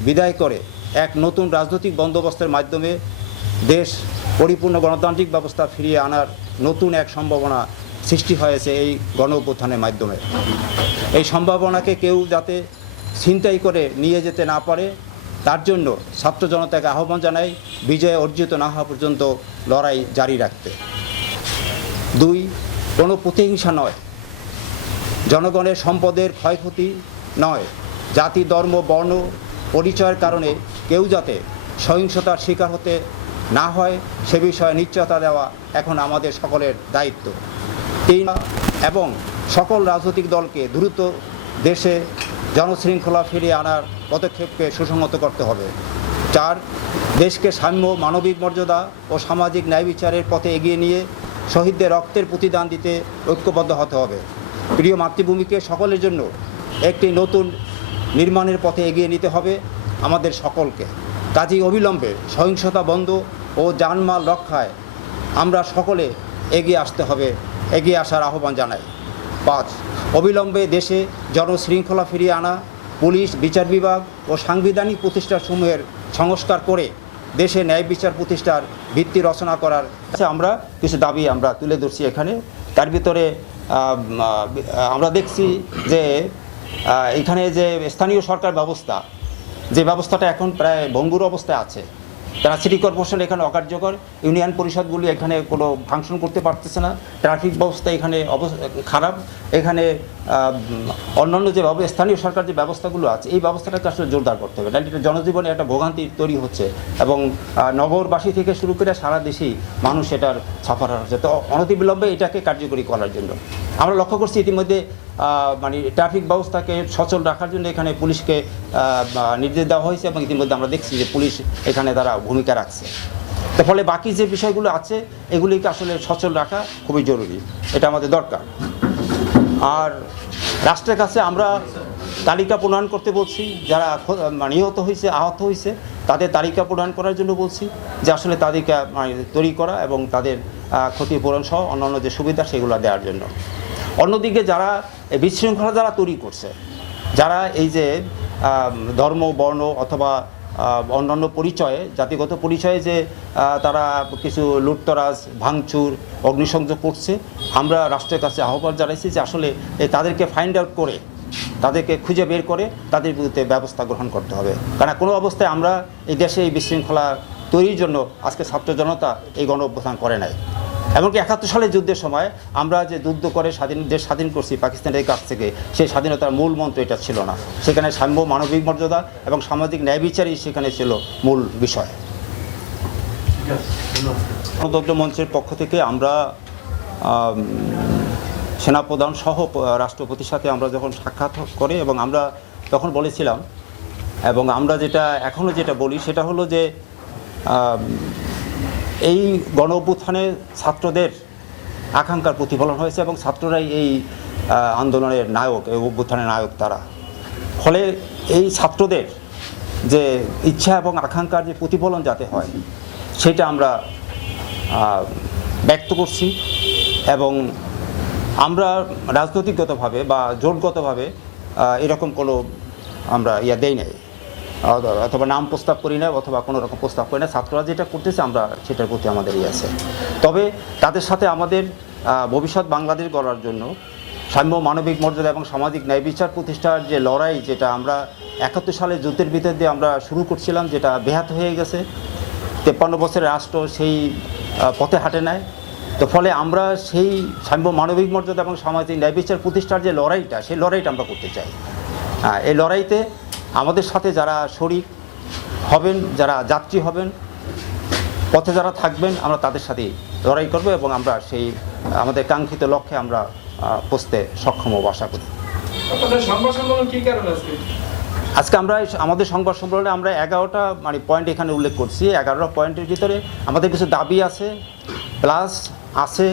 বিদায় করে এক নতুন রাজনৈতিক বন্দোবস্তের মাধ্যমে দেশ পরিপূর্ণ গণতান্ত্রিক ব্যবস্থা ফিরিয়ে আনার নতুন এক সম্ভাবনা সৃষ্টি হয়েছে এই গণ মাধ্যমে। এই সম্ভাবনাকে কেউ যাতে ছিনতাই করে নিয়ে যেতে না পারে, তার জন্য ছাত্র জনতাকে আহ্বান জানাই, বিজয় অর্জিত না হওয়া পর্যন্ত লড়াই জারি রাখতে। দুই, কোনো প্রতিহিংসা নয়। জনগণের সম্পদের ক্ষয়ক্ষতি নয়। জাতি, ধর্ম, বর্ণ পরিচয়ের কারণে কেউ যাতে সহিংসতার শিকার হতে না হয়, সে বিষয়ে নিশ্চয়তা দেওয়া এখন আমাদের সকলের দায়িত্ব। তিন, এবং সকল রাজনৈতিক দলকে দ্রুত দেশে জনশৃঙ্খলা ফিরিয়ে আনার পদক্ষেপকে সুসংহত করতে হবে। চার, দেশকে সাম্য, মানবিক মর্যাদা ও সামাজিক ন্যায় বিচারের পথে এগিয়ে নিয়ে শহীদদের রক্তের প্রতিদান দিতে ঐক্যবদ্ধ হতে হবে। প্রিয় মাতৃভূমিকে সকলের জন্য একটি নতুন নির্মাণের পথে এগিয়ে নিতে হবে আমাদের সকলকে। কাজেই অবিলম্বে সহিংসতা বন্ধ ও জানমাল রক্ষায় আমরা সকলে এগিয়ে আসতে হবে, এগিয়ে আসার আহ্বান জানাই। পাঁচ, অবিলম্বে দেশে জনশৃঙ্খলা ফিরিয়ে আনা, পুলিশ, বিচার বিভাগ ও সাংবিধানিক প্রতিষ্ঠানসমূহের সংস্কার করে দেশে ন্যায় বিচার প্রতিষ্ঠার ভিত্তি রচনা করার আমরা কিছু দাবি আমরা তুলে ধরছি এখানে। তার ভিতরে আমরা দেখছি যে এখানে যে স্থানীয় সরকার ব্যবস্থা, যে ব্যবস্থাটা এখন প্রায় ভঙ্গুর অবস্থায় আছে, তারা সিটি কর্পোরেশন এখানে অকার্যকর ইউনিয়ন পরিষদগুলি এখানে কোনো ফাংশন করতে পারতেছে না ট্রাফিক ব্যবস্থা এখানে খারাপ, এখানে অন্যান্য যে স্থানীয় সরকার যে ব্যবস্থাগুলো আছে, এই ব্যবস্থাটাকে আসলে জোরদার করতে হবে, নাহলে এটা জনজীবনে একটা ভোগান্তি তৈরি হচ্ছে এবং নগরবাসী থেকে শুরু করে সারা দেশেই মানুষ এটার সাফার হচ্ছে। তো অনতিবিলম্বে এটাকে কার্যকরী করার জন্য। আমরা লক্ষ্য করছি ইতিমধ্যে মানে ট্রাফিক ব্যবস্থাকে সচল রাখার জন্য এখানে পুলিশকে নির্দেশ দেওয়া হয়েছে এবং ইতিমধ্যে আমরা দেখছি যে পুলিশ এখানে তারা ভূমিকা রাখছে। তো ফলে বাকি যে বিষয়গুলো আছে, এগুলিকে আসলে সচল রাখা খুবই জরুরি। এটা আমাদের দরকার। আর রাষ্ট্রের কাছে আমরা তালিকা প্রণয়ন করতে বলছি, যারা মানে নিহত হয়েছে, আহত হয়েছে, তাদের তালিকা প্রণয়ন করার জন্য বলছি, যে আসলে তালিকা মানে তৈরি করা এবং তাদের ক্ষতিপূরণ সহ অন্যান্য যে সুবিধা, সেগুলো দেওয়ার জন্য। অন্যদিকে যারা বিশৃঙ্খলা যারা তৈরি করছে, যারা এই যে ধর্ম, বর্ণ অথবা অন্যান্য পরিচয়ে, জাতিগত পরিচয়ে যে তারা কিছু লুটতরাজ, ভাঙচুর, অগ্নিসংযোগ করছে, আমরা রাষ্ট্রের কাছে আহ্বান জানাইছি যে আসলে তাদেরকে ফাইন্ড আউট করে, তাদেরকে খুঁজে বের করে তাদের বিরুদ্ধে ব্যবস্থা গ্রহণ করতে হবে। কারণ কোনো অবস্থায় আমরা এই দেশে এই বিশৃঙ্খলা তৈরির জন্য আজকে ছাত্র জনতা এই গণ অভ্যুত্থান করে নাই। এমনকি একাত্তর সালের যুদ্ধের সময় আমরা যে যুদ্ধ করে স্বাধীন দেশ স্বাধীন করছি পাকিস্তানের কাছ থেকে, সেই স্বাধীনতার মূল মন্ত্র এটা ছিল না। সেখানে সাম্য মানবিক মর্যাদা এবং সামাজিক ন্যায় বিচারই সেখানে ছিল মূল বিষয়। গণতন্ত্র মঞ্চের পক্ষ থেকে আমরা সেনাপ্রধান সহ রাষ্ট্রপতির সাথে আমরা যখন সাক্ষাৎ করে এবং আমরা তখন বলেছিলাম এবং আমরা যেটা এখনও যেটা বলি সেটা হলো যে এই গণ অভ্যুত্থানে ছাত্রদের আকাঙ্ক্ষার প্রতিফলন হয়েছে এবং ছাত্ররাই এই আন্দোলনের নায়ক, এই অভ্যুত্থানের নায়ক তারা। ফলে এই ছাত্রদের যে ইচ্ছা এবং আকাঙ্ক্ষার যে প্রতিফলন যাতে হয়, সেটা আমরা ব্যক্ত করছি এবং আমরা রাজনৈতিকগতভাবে বা জোটগতভাবে এরকম কোনো আমরা ইয়া দেই নাই। অথবা নাম প্রস্তাব করি না, অথবা কোনো রকম প্রস্তাব করি না। ছাত্ররা যেটা করতেছে, আমরা সেটার প্রতি আমাদের ইয়ে আছে। তবে তাদের সাথে আমাদের ভবিষ্যৎ বাংলাদেশ গড়ার জন্য সাম্য, মানবিক মর্যাদা এবং সামাজিক ন্যায় বিচার প্রতিষ্ঠার যে লড়াই, যেটা আমরা একাত্তর সালে যুদ্ধের ভিতর দিয়ে আমরা শুরু করছিলাম, যেটা বেহাত হয়ে গেছে। তেপ্পান্ন বছরের রাষ্ট্র সেই পথে হাঁটে নেয় তো ফলে আমরা সেই সাম্য, মানবিক মর্যাদা এবং সামাজিক ন্যায় বিচার প্রতিষ্ঠার যে লড়াইটা, সেই লড়াইটা আমরা করতে চাই। এই লড়াইতে আমাদের সাথে যারা শরিক হবেন যারা যাত্রী হবেন পথে যারা থাকবেন আমরা তাদের সাথে লড়াই করব এবং আমরা সেই আমাদের কাঙ্ক্ষিত লক্ষ্যে আমরা পৌঁছতে সক্ষম হব আশা করি। আজকে? আমরা আমাদের সংবাদ সম্মেলনে আমরা এগারোটা মানে পয়েন্ট এখানে উল্লেখ করছি। এগারোটা পয়েন্টের ভিতরে আমাদের কিছু দাবি আছে প্লাস আছে